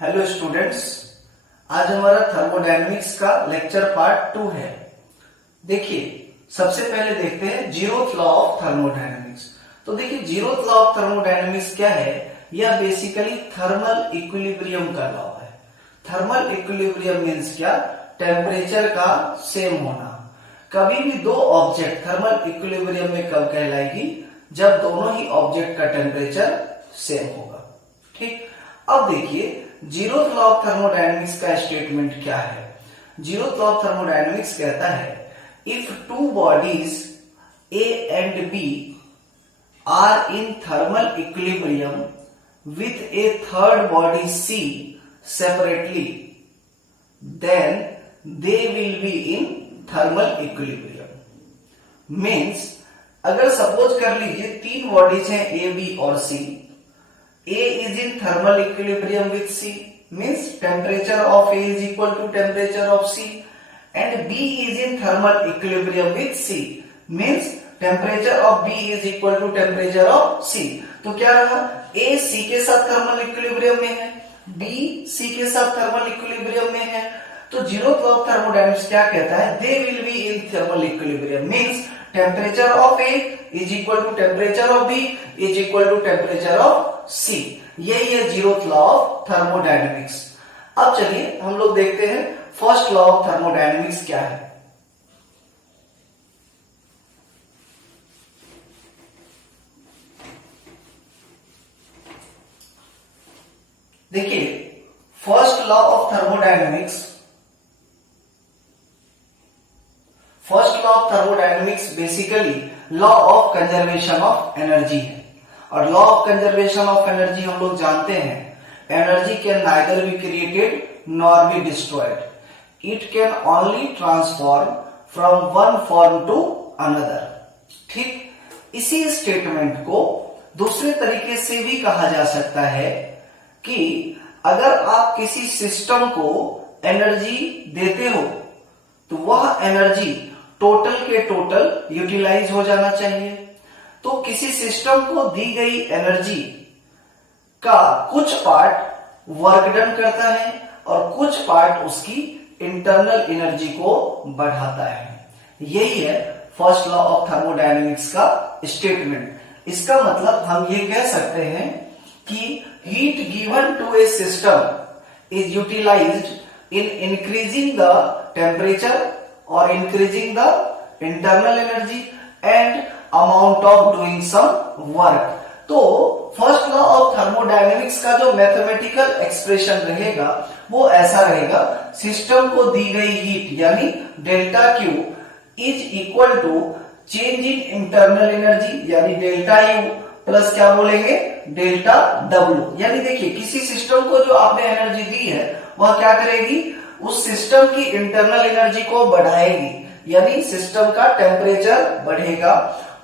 Hello students, आज हमारा thermodynamics का लेक्चर पार्ट 2 है। देखिए, सबसे पहले देखते हैं जीरोथ लॉ ऑफ थर्मोडायनेमिक्स। तो देखिए, जीरोथ लॉ ऑफ थर्मोडायनेमिक्स क्या है? यह बेसिकली थर्मल इक्विलिब्रियम का लॉ है। थर्मल इक्विलिब्रियम मीन्स क्या? टेम्परेचर का सेम होना। कभी भी दो ऑब्जेक्ट थर्मल इक्विलिब्रियम में कब कहलाएगी? जब दोनों ही ऑब्जेक्ट का टेम्परेचर सेम होगा। ठीक, अब देखिए जीरोथ लॉ ऑफ थर्मोडायनेमिक्स का स्टेटमेंट क्या है। जीरोथ लॉ ऑफ थर्मोडायनेमिक्स कहता है, if two bodies A and B are in thermal equilibrium with a third body C separately, then they will be in thermal equilibrium. Means अगर suppose कर लीजिए तीन bodies हैं A B और सी। A is in thermal equilibrium with C, means temperature of A is equal to temperature of C, and B is in thermal equilibrium with C, means temperature of B is equal to temperature of C. तो क्या रहा? A C के साथ thermal equilibrium में है, B C के साथ thermal equilibrium में है। तो जीरोथ लॉ ऑफ थर्मोडायनेमिक्स क्या कहता है? They will be in thermal equilibrium, means temperature of A is equal to temperature of B is equal to temperature of C। यही है जीरोथ लॉ ऑफ थर्मोडायनेमिक्स। अब चलिए हम लोग देखते हैं फर्स्ट लॉ ऑफ थर्मोडायनेमिक्स क्या है। देखिए, first law of thermodynamics basically law of conservation of energy है। और law of conservation of energy हम लोग जानते हैं, energy can neither be created nor be destroyed, it can only transform from one form to another. ठीक, इसी statement को दूसरे तरीके से भी कहा जा सकता है कि अगर आप किसी सिस्टम को एनर्जी देते हो तो वह एनर्जी टोटल के टोटल यूटिलाइज हो जाना चाहिए। तो किसी सिस्टम को दी गई एनर्जी का कुछ पार्ट वर्क डन करता है और कुछ पार्ट उसकी इंटरनल एनर्जी को बढ़ाता है। यही है फर्स्ट लॉ ऑफ थर्मोडायनेमिक्स का स्टेटमेंट। इसका मतलब हम ये कह सकते हैं कि heat given to a system is utilized in increasing the temperature और increasing the internal energy and amount of doing some work. तो फर्स्ट लॉ ऑफ थर्मोडायनेमिक्स का जो मैथमेटिकल एक्सप्रेशन रहेगा वो ऐसा रहेगा, सिस्टम को दी गई हीट यानी delta Q is equal to change in internal energy यानी डेल्टा यू प्लस क्या बोलेंगे? Delta W. यानी देखिए, किसी सिस्टम को जो आपने एनर्जी दी है वह क्या करेगी? उस सिस्टम की इंटरनल एनर्जी को बढ़ाएगी, यानी सिस्टम का टेम्परेचर बढ़ेगा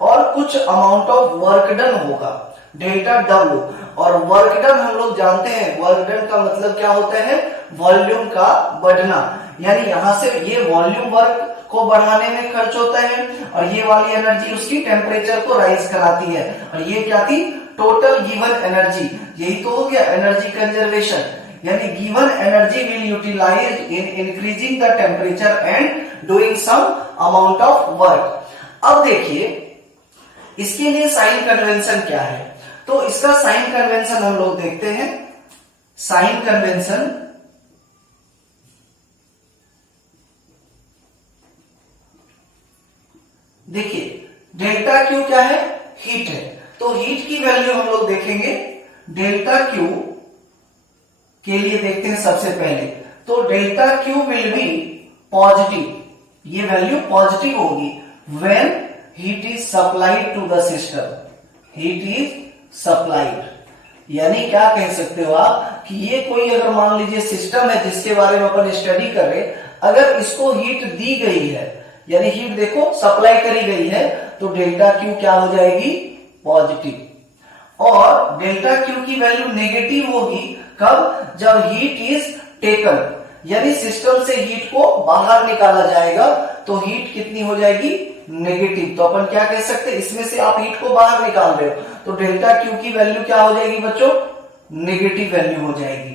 और कुछ अमाउंट ऑफ वर्क डन होगा, डेल्टा डब्ल्यू। और वर्क डन हम लोग जानते हैं, वर्क डन का मतलब क्या होता है? वॉल्यूम का बढ़ना। यानी यहां से ये वॉल्यूम वर्क को बढ़ाने में खर्च होता है और ये वाली एनर्जी उसकी टेम्परेचर को राइज कराती है। और ये क्या थी? Total given energy. यही तो हो गया एनर्जी कंजर्वेशन, यानी given energy will utilize in increasing the temperature and doing some amount of work. अब देखिए, इसके लिए साइन कन्वेंशन क्या है? तो इसका साइन कन्वेंशन हम लोग देखते हैं। साइन कन्वेंशन देखिए, डेल्टा क्यू क्या है? हीट है। तो हीट की वैल्यू हम लोग देखेंगे। डेल्टा क्यू के लिए देखते हैं सबसे पहले, तो delta Q will be positive. ये वैल्यू पॉजिटिव होगी when heat is supplied to the system. Heat is supplied यानी क्या कह सकते हो आप कि ये कोई अगर मान लीजिए सिस्टम है जिसके बारे में अपन स्टडी कर रहे, अगर इसको हीट दी गई है यानी हीट देखो सप्लाई करी गई है, तो डेल्टा क्यू क्या हो जाएगी? पॉजिटिव। और डेल्टा क्यू की वैल्यू नेगेटिव होगी कब? जब हीट इज टेकन, यानी सिस्टम से हीट को बाहर निकाला जाएगा तो हीट कितनी हो जाएगी? नेगेटिव। तो अपन क्या कह सकते हैं? इसमें से आप हीट को बाहर निकाल रहे हो तो डेल्टा क्यू की वैल्यू क्या हो जाएगी बच्चों? नेगेटिव वैल्यू हो जाएगी।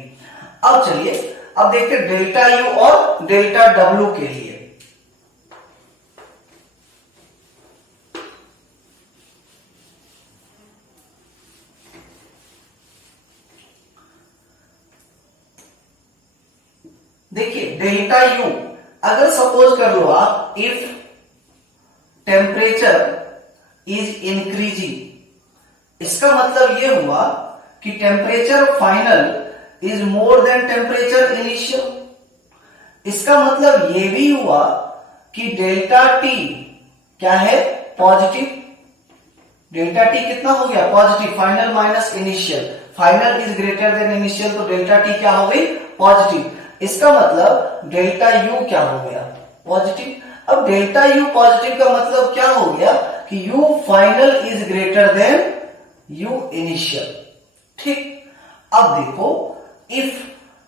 अब चलिए अब देखते हैं डेल्टा यू और डेल्टा डब्ल्यू के लिए। देखिए डेल्टा यू, अगर सपोज कर लो आप, इफ टेम्परेचर इज इंक्रीजिंग, इसका मतलब ये हुआ कि temperature final is more than temperature initial. इसका मतलब ये भी हुआ कि डेल्टा टी क्या है, पॉजिटिव। डेल्टा टी कितना हो गया, positive. Final minus initial, final is greater than initial, तो डेल्टा टी क्या हो गई, पॉजिटिव। इसका मतलब डेल्टा यू क्या हो गया, पॉजिटिव। अब डेल्टा यू पॉजिटिव का मतलब क्या हो गया कि you final is greater than you initial. ठीक, अब देखो इफ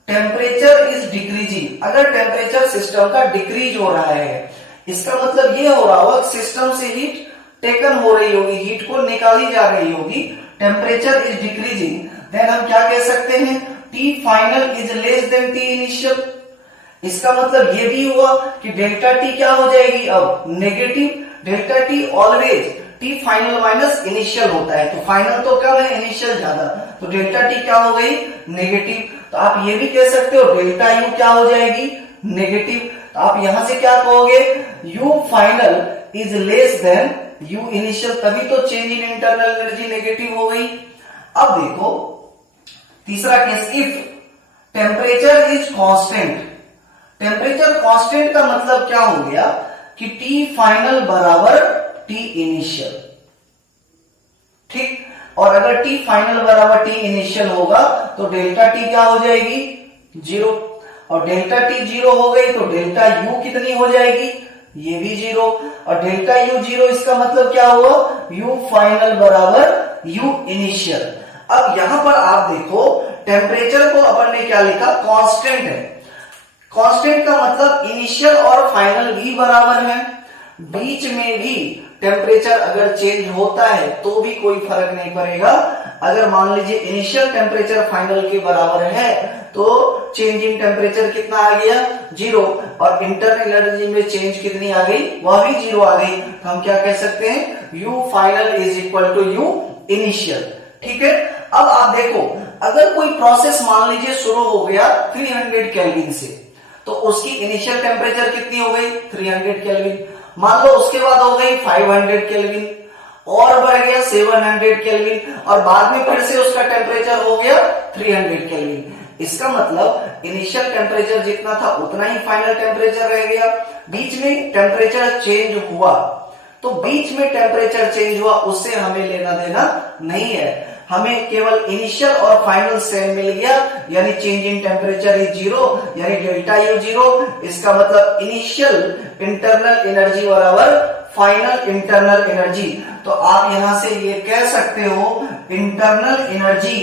टेम्परेचर इज डिक्रीजिंग, अगर टेम्परेचर सिस्टम का डिक्रीज हो रहा है, इसका मतलब ये हो रहा होगा सिस्टम से हीट टेकन हो रही होगी, हीट को निकाली जा रही होगी। टेम्परेचर इज डिक्रीजिंग, देन हम क्या कह सकते हैं, T final is less than T initial. इसका मतलब ये भी हुआ कि डेल्टा टी क्या हो जाएगी, अब negative. Delta T always T final minus initial होता है, तो फाइनल तो कम है, इनिशियल ज्यादा, तो डेल्टा टी क्या हो गई, नेगेटिव। तो आप ये भी कह सकते हो डेल्टा यू क्या हो जाएगी, नेगेटिव। तो आप यहां से क्या कहोगे, you final is less than you initial, तभी तो change in internal energy negative हो गई। अब देखो तीसरा case, if temperature is constant. Temperature constant का मतलब क्या हो गया कि टी फाइनल बराबर टी इनिशियल। ठीक, और अगर टी फाइनल बराबर टी इनिशियल होगा तो डेल्टा टी क्या हो जाएगी, जीरो। और डेल्टा टी जीरो हो गई तो डेल्टा यू कितनी हो जाएगी, ये भी जीरो। और डेल्टा यू जीरो, इसका मतलब क्या हुआ, यू फाइनल बराबर यू इनिशियल। अब यहां पर आप देखो टेम्परेचर को अपन ने क्या लिखा, कांस्टेंट है। कांस्टेंट का मतलब इनिशियल और फाइनल भी बराबर है, बीच में भी टेम्परेचर अगर चेंज होता है तो भी कोई फर्क नहीं पड़ेगा। अगर मान लीजिए इनिशियल टेम्परेचर फाइनल के बराबर है तो चेंज इन टेम्परेचर कितना आ गया, जीरो, और इंटरनल एनर्जी में चेंज कितनी आ गई, वह भी जीरो आ गई। तो हम क्या कह सकते हैं, U final is equal to U initial. ठीक है, अब आप देखो अगर कोई प्रोसेस मान लीजिए शुरू हो गया 300 केल्विन से, तो उसकी इनिशियल टेम्परेचर कितनी हो गई, 300 केल्विन। मान लो उसके बाद हो गई 500 केल्विन, और बढ़ गया 700 केल्विन, और बाद में फिर से उसका टेम्परेचर हो गया 300 केल्विन। इसका मतलब इनिशियल टेम्परेचर जितना था उतना ही फाइनल टेम्परेचर रह गया। बीच में टेम्परेचर चेंज हुआ, तो बीच में टेम्परेचर चेंज हुआ उससे हमें लेना देना नहीं है, हमें केवल इनिशियल और फाइनल सेम मिल गया, यानी change in temperature is zero, यानी डेल्टा यू जीरो। इसका मतलब इनिशियल इंटरनल एनर्जी बराबर फाइनल इंटरनल एनर्जी। तो आप यहां से ये कह सकते हो internal energy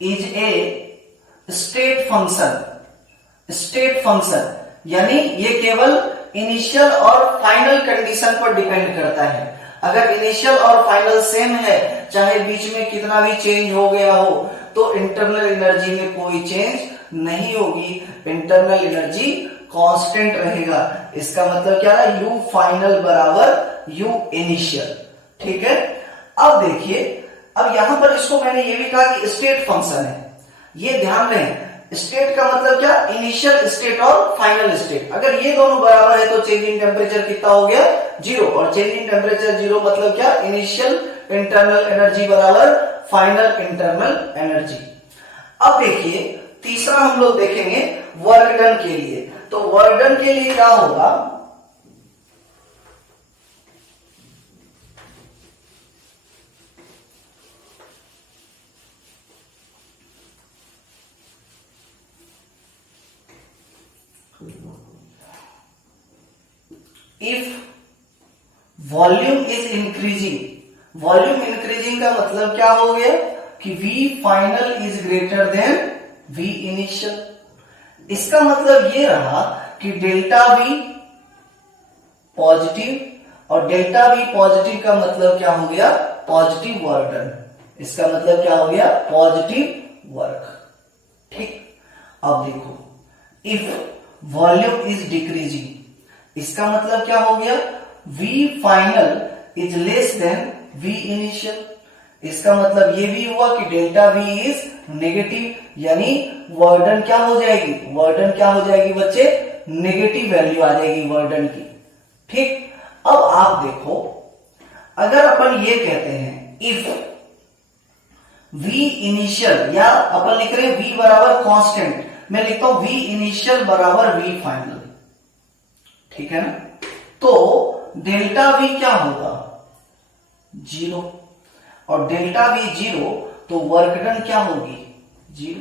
is a state function, यानी ये केवल इनिशियल और फाइनल कंडीशन पर डिपेंड करता है। अगर इनिशियल और फाइनल सेम है, चाहे बीच में कितना भी चेंज हो गया हो, तो इंटरनल एनर्जी में कोई चेंज नहीं होगी, इंटरनल एनर्जी कांस्टेंट रहेगा। इसका मतलब क्या है, यू फाइनल बराबर यू इनिशियल। ठीक है, अब देखिए, अब यहां पर इसको मैंने ये भी कहा कि स्टेट फंक्शन है, ये ध्यान रहे। स्टेट का मतलब क्या, इनिशियल स्टेट और फाइनल स्टेट। अगर ये दोनों बराबर है तो चेंज इन टेम्परेचर कितना हो गया, जीरो, और चेंज इन टेम्परेचर जीरो मतलब क्या, इनिशियल इंटरनल एनर्जी बराबर फाइनल इंटरनल एनर्जी। अब देखिए तीसरा हम लोग देखेंगे वर्क डन के लिए। तो वर्क डन के लिए क्या होगा, if volume is increasing. Volume increasing का मतलब क्या हो गया कि V final is greater than V initial. इसका मतलब ये रहा कि डेल्टा V पॉजिटिव, और डेल्टा V पॉजिटिव का मतलब क्या हो गया, पॉजिटिव वर्क डन। इसका मतलब क्या हो गया? Positive work. ठीक, अब देखो इफ वॉल्यूम इज डिक्रीजिंग, इसका मतलब क्या हो गया? V final is less than V initial. इसका मतलब ये भी हुआ कि डेल्टा V इज नेगेटिव, यानी वर्डन क्या हो जाएगी? वर्डन क्या हो जाएगी बच्चे? नेगेटिव वैल्यू आ जाएगी वर्डन की। ठीक, अब आप देखो, अगर अपन ये कहते हैं इफ V इनिशियल, या अपन लिख रहे हैं V बराबर कांस्टेंट, मैं लिखता हूं V इनिशियल बराबर V फाइनल, ठीक है ना? तो डेल्टा V क्या होगा? 0, और डेल्टा V 0 तो वर्क डन क्या होगी? 0।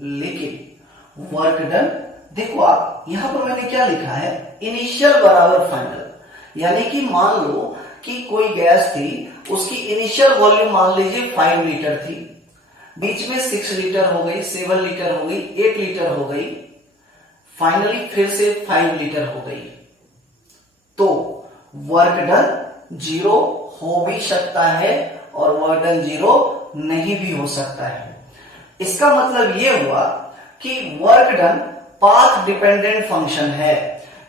लेकिन वर्क डन देखो, आप यहां पर मैंने क्या लिखा है? इनिशियल बराबर फाइनल, यानी कि मान लो कि कोई गैस थी, उसकी इनिशियल वॉल्यूम मान लीजिए 5 लीटर थी, बीच में 6 लीटर हो गई, 7 लीटर हो गई, 8 लीटर हो गई, फाइनली फिर से 5 लीटर हो गई, तो वर्क डन 0 हो भी सकता है और वर्क डन 0 नहीं भी हो सकता है। इसका मतलब यह हुआ कि work done path dependent function है।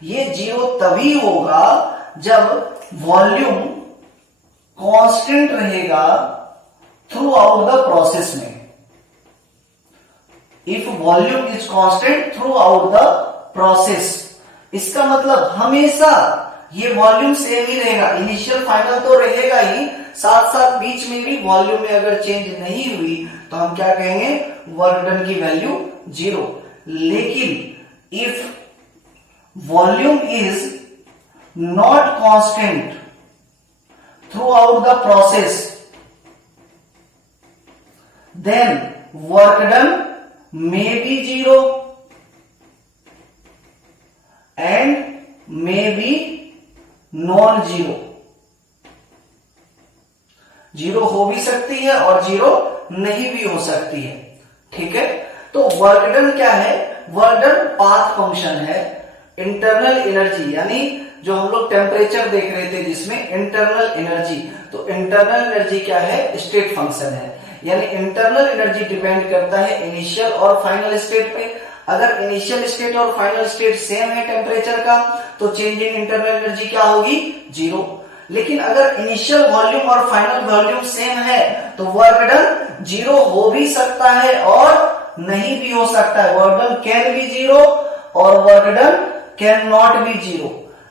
ये 0 तभी होगा जब वॉल्यूम कांस्टेंट रहेगा थ्रू आउट द प्रोसेस में। If volume is constant throughout the process, इसका मतलब हमेशा ये वॉल्यूम सेम ही रहेगा, इनिशियल फाइनल तो रहेगा ही, साथ साथ बीच में भी वॉल्यूम में अगर चेंज नहीं हुई तो हम क्या कहेंगे? वर्क डन की वैल्यू 0। लेकिन if volume is not constant throughout the process, then work done may be 0 and may be non-zero। 0 हो भी सकती है और 0 नहीं भी हो सकती है, ठीक है? तो वर्क डन क्या है? वर्क डन पाथ फंक्शन है। इंटरनल एनर्जी, यानी जो हम लोग टेम्परेचर देख रहे थे जिसमें इंटरनल एनर्जी, तो इंटरनल एनर्जी क्या है? स्टेट फंक्शन है, यानी इंटरनल एनर्जी डिपेंड करता है इनिशियल और फाइनल स्टेट पे। अगर इनिशियल स्टेट और फाइनल स्टेट सेम है टेम्परेचर का, तो चेंज इन इंटरनल एनर्जी क्या होगी? 0। लेकिन अगर इनिशियल वॉल्यूम और फाइनल वॉल्यूम सेम है तो वर्क डन 0 हो भी सकता है और नहीं भी हो सकता है। वर्क डन कैन बी 0 और work done can not be 0।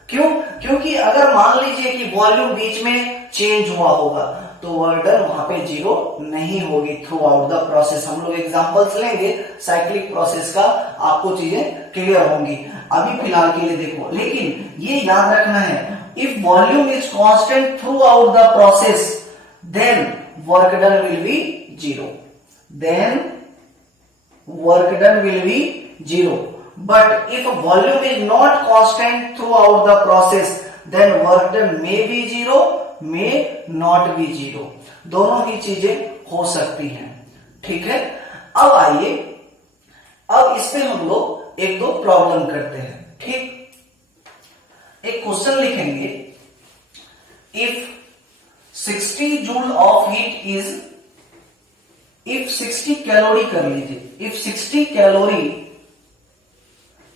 क्यों? क्योंकि अगर मान लीजिए कि वॉल्यूम बीच में चेंज हुआ होगा तो वर्क डन वहां पे 0 नहीं होगी थ्रू आउट द प्रोसेस। हम लोग एग्जांपल्स लेंगे साइक्लिक प्रोसेस का, आपको चीजें क्लियर होंगी। अभी फिलहाल के लिए देखो, लेकिन ये याद रखना है, if volume is constant throughout the process then work done will be 0, then work done will be 0। But if volume is not constant throughout the process then work done may be 0, may not be 0। दोनों ही चीजें हो सकती हैं, ठीक है? अब आइए, अब इसमें हम लोग एक दो प्रॉब्लम करते हैं, ठीक? एक क्वेश्चन लिखेंगे, if 60 joule of heat is, if 60 calorie कर लीजिए, if 60 calorie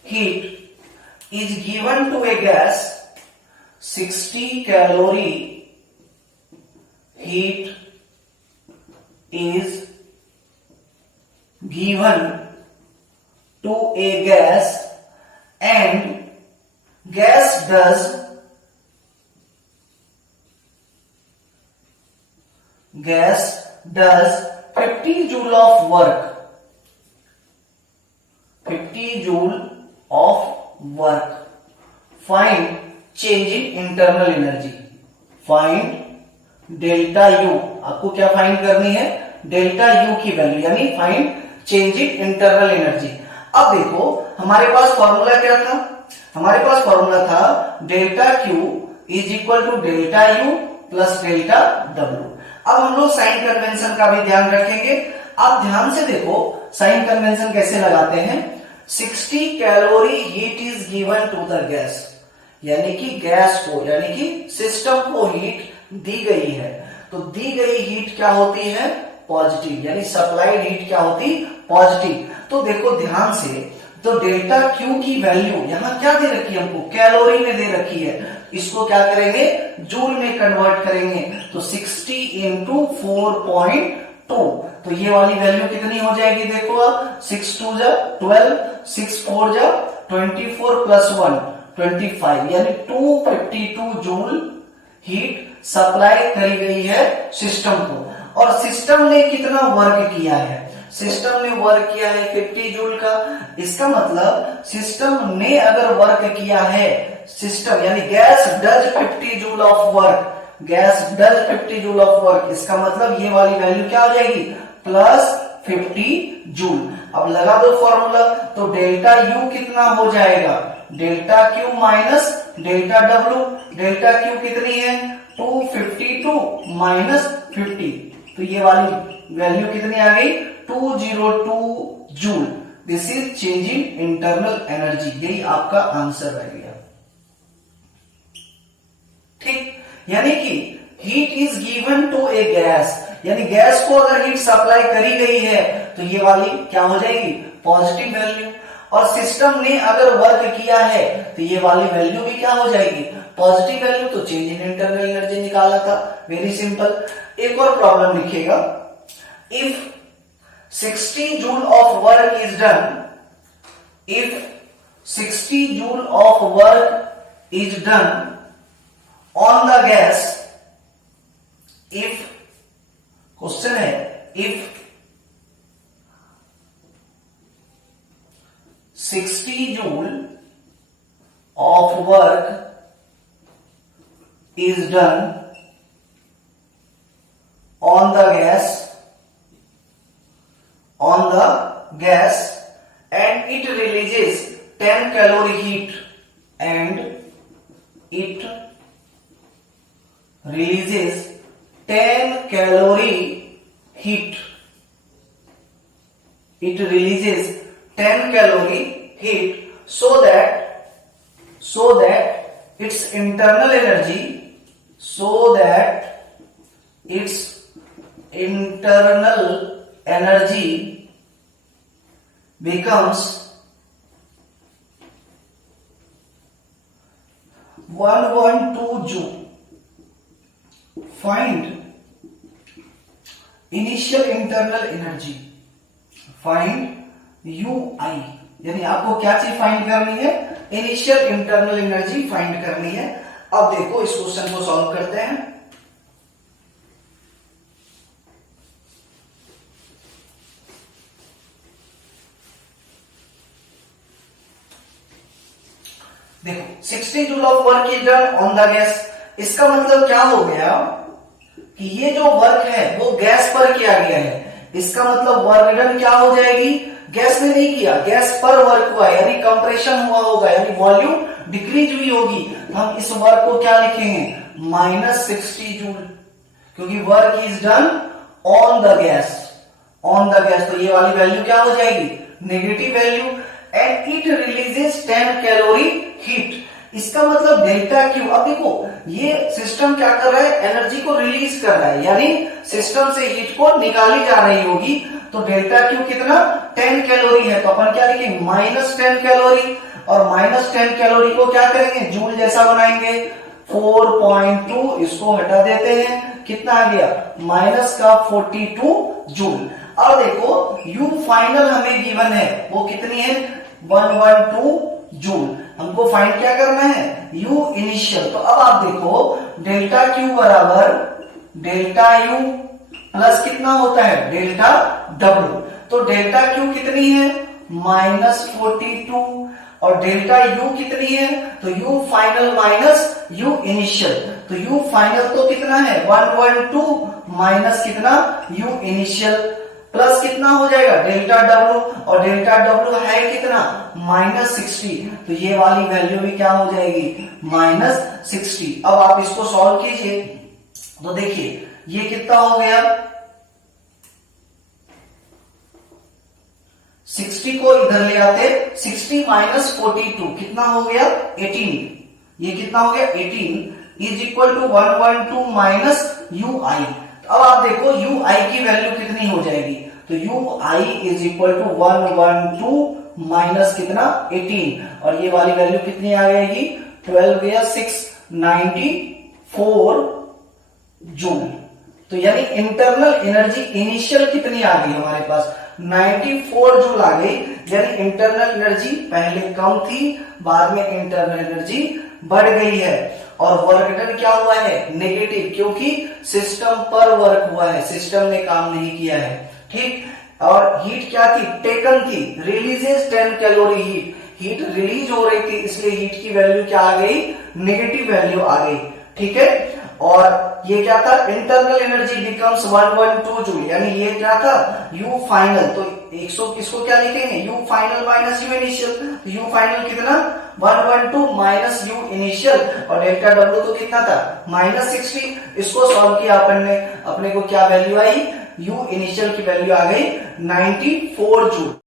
heat is given to a gas, 60 calorie heat is given to a gas and gas does 50 joule of work, 50 joule of work. Find change in internal energy. Find delta U, आपको क्या find करनी है? Delta U की value, यानी find change in internal energy. अब देखो हमारे पास फॉर्मूला क्या था? हमारे पास फॉर्मूला था delta Q is equal to delta U plus delta W. अब हम लोग साइन कन्वेंशन का भी ध्यान रखेंगे। आप ध्यान से देखो साइन कन्वेंशन कैसे लगाते हैं। 60 calorie heat is given to the gas, यानी कि गैस को, यानी कि सिस्टम को हीट दी गई है, तो दी गई हीट क्या होती है? पॉजिटिव, यानी सप्लाइड हीट क्या होती? पॉजिटिव। तो देखो ध्यान से, तो डेल्टा क्यू की वैल्यू यहां क्या दे रखी है हमको? कैलोरी में दे रखी है। इसको क्या करेंगे? जूल में कन्वर्ट करेंगे। तो 60 इंटू 4.2, तो ये वाली वैल्यू कितनी हो जाएगी? देखो आप, 6 2 जा 12, 6 4 जा 24 प्लस 1 25, यानी 252 जूल हीट सप्लाई करी गई है सिस्टम को। और सिस्टम ने कितना वर्क किया है? सिस्टम ने वर्क किया है 50 जूल का। इसका मतलब सिस्टम ने अगर वर्क किया है, सिस्टम यानी gas does 50 joule of work, gas does 50 joule of work, इसका मतलब ये वाली वैल्यू क्या हो जाएगी? Plus 50 joule. अब लगा दो फॉर्मूला, तो डेल्टा यू कितना हो जाएगा? Delta Q minus delta W. Delta Q कितनी है? 252 माइनस 50, तो ये वाली वैल्यू कितनी आ गई? 202 joule. This is change in internal energy. यही आपका आंसर रह गया। ठीक, यानी कि heat is given to a gas, यानी गैस को अगर हीट सप्लाई करी गई है तो ये वाली क्या हो जाएगी? Positive value. और सिस्टम ने अगर वर्क किया है तो ये वाली वैल्यू भी क्या हो जाएगी? Positive value. तो चेंज इन इंटरनल एनर्जी निकाला था, वेरी सिंपल। एक और प्रॉब्लम लिखिएगा, if 60 joule of work is done, if 60 joule of work is done on the gas, if question है, if 60 joule of work is done on the gas and it releases 10 calorie heat, and it releases 10 calorie heat, it releases 10 calorie heat, so that its internal energy, so that its internal energy becomes 112 joule. Find initial internal energy, find UI, यानी आपको क्या चीज find करनी है? Initial internal energy find करनी है। अब देखो इस क्वेश्चन को सॉल्व करते हैं। देखो 60 joule of work is done on the gas, इसका मतलब क्या हो गया कि ये जो वर्क है वो गैस पर किया गया है। इसका मतलब वर्क डन क्या हो जाएगी? गैस ने नहीं किया, गैस पर वर्क हुआ, यानी कंप्रेशन हुआ होगा, यानी वॉल्यूम डिक्रीज हुई होगी। हम इस वर्क को क्या लिखेंगे? माइनस 60 जूल, क्योंकि work is done on the gas, on the gas, तो ये वाली वैल्यू क्या हो जाएगी? Negative value. And it releases 10 calorie heat, इसका मतलब डेल्टा क्यू। अब देखो ये सिस्टम क्या कर रहा है? एनर्जी को रिलीज कर रहा है, यानी सिस्टम से हीट को निकाली जा रही होगी। तो डेल्टा क्यू कितना? 10 कैलोरी है, तो अपन क्या लिखेंगे? Minus 10 calorie. और माइनस 10 कैलोरी को क्या करेंगे? जूल जैसा बनाएंगे। 4.2 इसको हटा देते हैं, कितना आ गया? माइनस का 42 जूल। अब देखो यू फाइनल हमें गिवन है, वो कितनी है? 112 जूल। हमको फाइंड क्या करना है? You initial. तो अब आप देखो डेल्टा क्यू बराबर डेल्टा यू प्लस कितना होता है? Delta W. तो डेल्टा क्यू कितनी है? माइनस 42, और डेल्टा यू कितनी है? तो you final minus you initial. तो यू फाइनल तो कितना है? 112 माइनस कितना? यू इनिशियल, प्लस कितना हो जाएगा? डेल्टा डब्ल्यू, और डेल्टा डब्ल्यू है कितना? माइनस 60। तो ये वाली वैल्यू भी क्या हो जाएगी? माइनस 60। अब आप इसको सॉल्व कीजिए, तो देखिए ये कितना हो गया? 60 को इधर ले आते, 60 माइनस 42 कितना हो गया? 18। ये कितना हो गया? 18 is equal to 112 minus U I. अब आप देखो यू आई की वैल्यू कितनी हो जाएगी, तो U I is equal to 112 minus कितना 18, और ये वाली वैल्यू कितनी आ जाएगी 12 या 694 जूल। तो यानी इंटरनल एनर्जी इनिशियल कितनी आ गई हमारे पास 94 जूल आ गई। यानी इंटरनल एनर्जी पहले कम थी, बाद में इंटरनल एनर्जी बढ़ गई है। और वर्क डन क्या हुआ है नेगेटिव, क्योंकि सिस्टम पर वर्क हुआ है, सिस्टम ने काम नहीं किया है। ठीक, और हीट क्या थी टेकन थी, releases 10 calorie heat, heat release हो रही थी, इसलिए हीट की वैल्यू क्या आ गई नेगेटिव वैल्यू आ गई। ठीक है, और ये क्या था इंटरनल एनर्जी बिकम्स 112 जूल, यानी ये क्या था यू फाइनल। तो 100 इसको क्या लिखेंगे you final minus you initial, तो यू फाइनल कितना 112 माइनस यू इनिशियल, और डेल्टा डब्ल्यू तो कितना था -60। इसको सॉल्व किया अपन ने, अपने को क्या वैल्यू आई यू इनिशियल की वैल्यू आ गई 94 जूल।